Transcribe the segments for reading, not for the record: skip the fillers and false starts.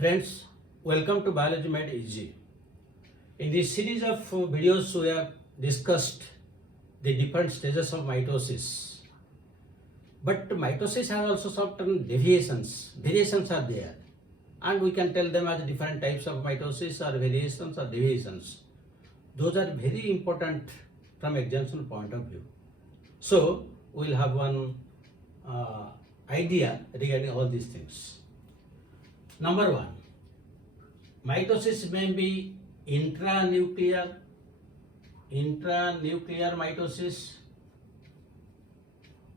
Friends, welcome to Biology Made Easy. In this series of videos, we have discussed the different stages of mitosis. But mitosis has also certain deviations. Variations are there, and we can tell them as different types of mitosis or variations or deviations. Those are very important from examination point of view. So we will have one idea regarding all these things. Number one, mitosis may be intranuclear mitosis,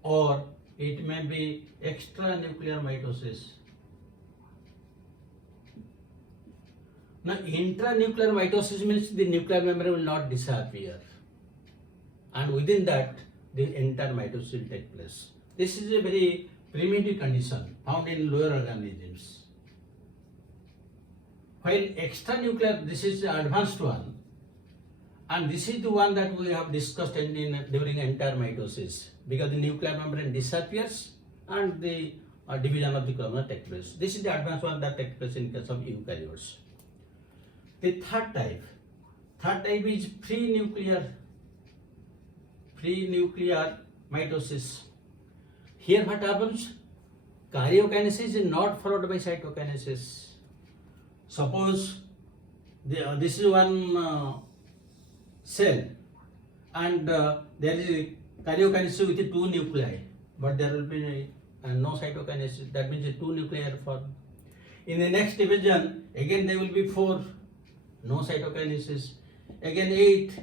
or it may be extranuclear mitosis. Now, intranuclear mitosis means the nuclear membrane will not disappear, and within that, the entire mitosis will take place. This is a very primitive condition found in lower organisms. While extranuclear, this is the advanced one, and this is the one that we have discussed during entire mitosis, because the nuclear membrane disappears and the division of the chromosome takes place. This is the advanced one that takes place in case of eukaryotes. The third type is pre-nuclear mitosis. Here what happens? Karyokinesis is not followed by cytokinesis. Suppose this is one cell, and there is a karyokinesis with 2 nuclei, but there will be no cytokinesis. That means 2 nuclei are formed. In the next division, again there will be 4, no cytokinesis. Again 8,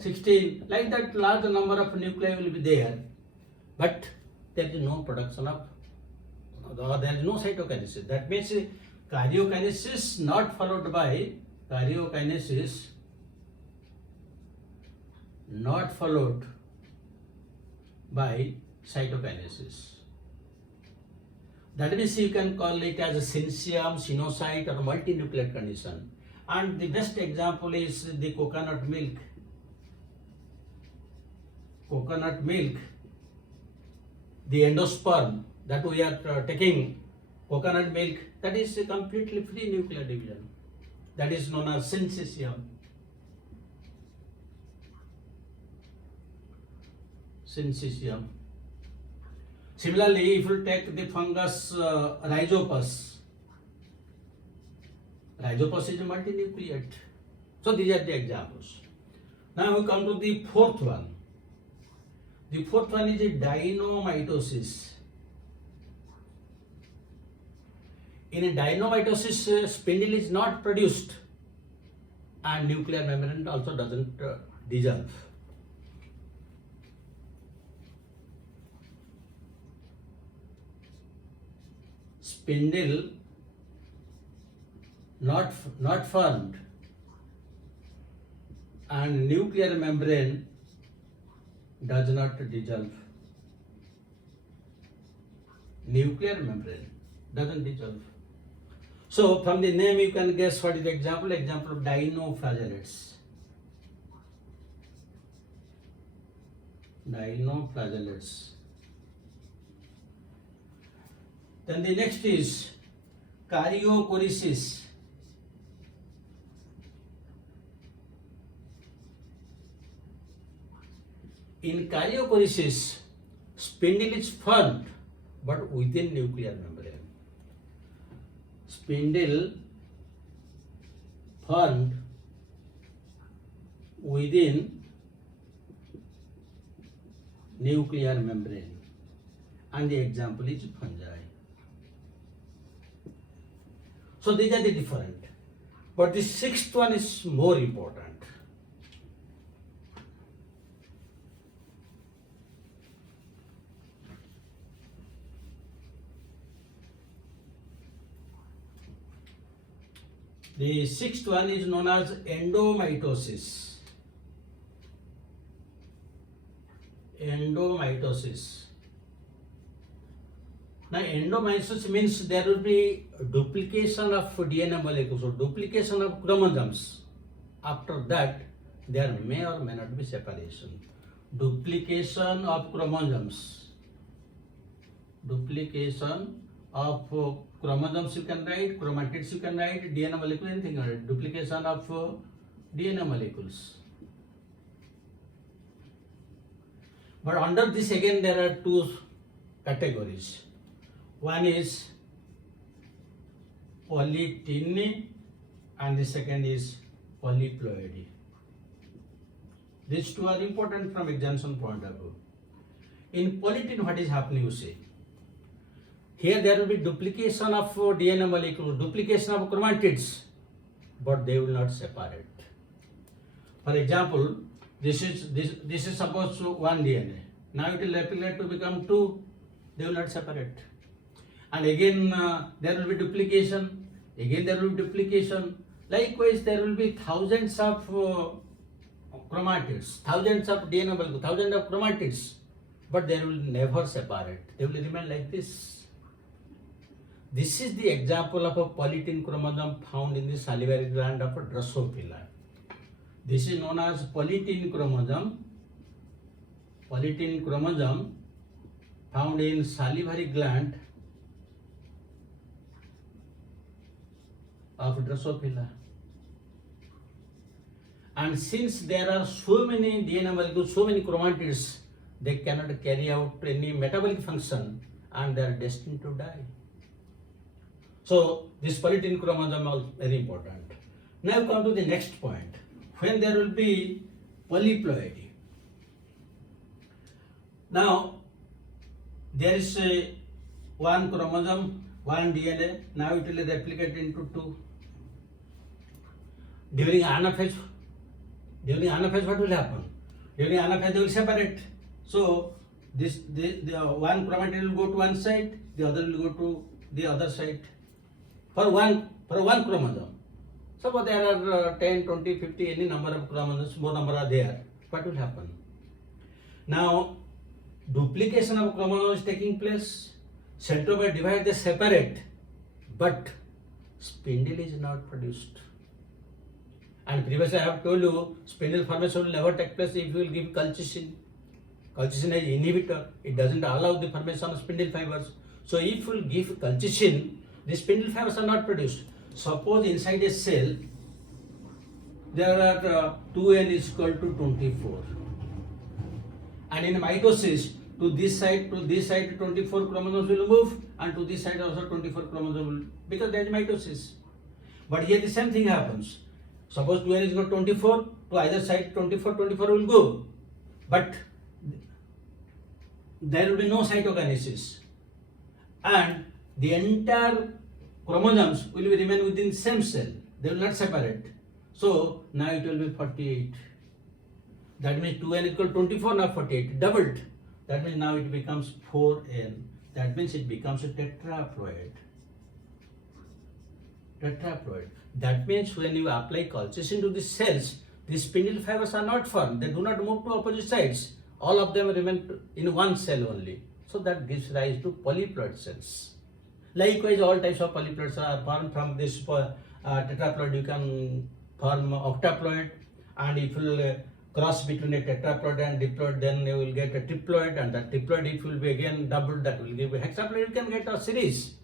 16, like that large number of nuclei will be there, but there is no production of, or there is no cytokinesis. That means karyokinesis not followed by cytokinesis. That means you can call it as a syncytium, sinusoid, or multinucleate condition. And the best example is the coconut milk. The endosperm that we are taking, coconut milk, that is a completely free nuclear division. That is known as syncytium. Similarly, if you take the fungus Rhizopus is a multinucleate. So these are the examples. Now we come to the fourth one. The fourth one is a dinomitosis. In a dinomitosis, spindle is not produced, and nuclear membrane also doesn't dissolve. Spindle not formed, and nuclear membrane does not dissolve. Nuclear membrane doesn't dissolve. So from the name you can guess what is the example. Example of dinoflagellates. Then the next is karyochorisis. In karyochorisis, spindle is formed but within nuclear membrane. Spindle formed within nuclear membrane, and the example is fungi. So these are the different, but the sixth one is more important. The sixth one is known as endomitosis. Now, endomitosis means there will be duplication of DNA molecules, or duplication of chromosomes. After that, there may or may not be separation. Duplication of chromosomes. chromosomes you can write, chromatids you can write, DNA molecule, anything, duplication of DNA molecules. But under this again there are two categories. One is polytene and the second is polyploidy. These two are important from examination point of view. In polytene, what is happening, you see? Here there will be duplication of DNA molecule, duplication of chromatids, but they will not separate. For example, this is suppose one DNA. Now it will replicate to become two. They will not separate. And again there will be duplication. Again there will be duplication. Likewise, there will be thousands of chromatids, thousands of DNA molecules, thousands of chromatids, but they will never separate. They will remain like this. This is the example of a polytene chromosome found in the salivary gland of a Drosophila. This is known as polytene chromosome. Polytene chromosome found in salivary gland of Drosophila. And since there are so many DNA molecules, so many chromatids, they cannot carry out any metabolic function and they are destined to die. So this polytene chromosome is very important. Now come to the next point. When there will be polyploidy. Now there is one chromosome, one DNA. Now it will replicate into two. During anaphase, what will happen? During anaphase, they will separate. So the one chromatid will go to one side, the other will go to the other side. For one chromosome. Suppose there are 10, 20, 50, any number of chromosomes, more number are there. What will happen? Now, duplication of chromosomes is taking place. Centromere divide, they separate, but spindle is not produced. And previously I have told you, spindle formation will never take place if you will give colchicine. Colchicine is inhibitor. It doesn't allow the formation of spindle fibers. So if you will give colchicine, the spindle fibers are not produced. Suppose inside a cell, there are 2n is equal to 24. And in mitosis, to this side 24 chromosomes will move, and to this side also 24 chromosomes will, because that is mitosis. But here the same thing happens. Suppose 2n is equal to 24, to either side 24 will go. But there will be no cytokinesis. And the entire chromosomes will remain within the same cell. They will not separate. So now it will be 48. That means 2n is equal to 24, now 48, doubled. That means now it becomes 4n. That means it becomes a tetraploid. That means when you apply colchicine to the cells, the spindle fibers are not formed. They do not move to opposite sides. All of them remain in one cell only. So that gives rise to polyploid cells. Likewise, all types of polyploids are formed from this tetraploid. You can form octaploid, and if you will cross between a tetraploid and diploid, then you will get a triploid, and that triploid, if will be again doubled, that will give a hexaploid. You can get a series.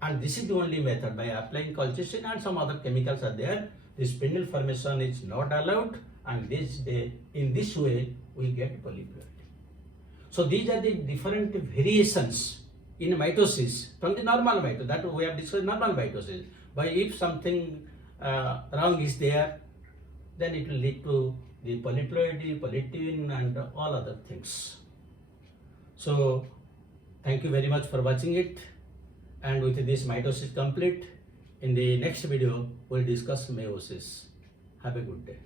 And this is the only method. By applying colchicine and some other chemicals are there, the spindle formation is not allowed, and in this way we get polyploid. So these are the different variations in mitosis from the normal mitosis. That we have discussed normal mitosis. But if something wrong is there, then it will lead to the polyploidy, polytene, and all other things. So thank you very much for watching it. And with this mitosis complete, in the next video we'll discuss meiosis. Have a good day.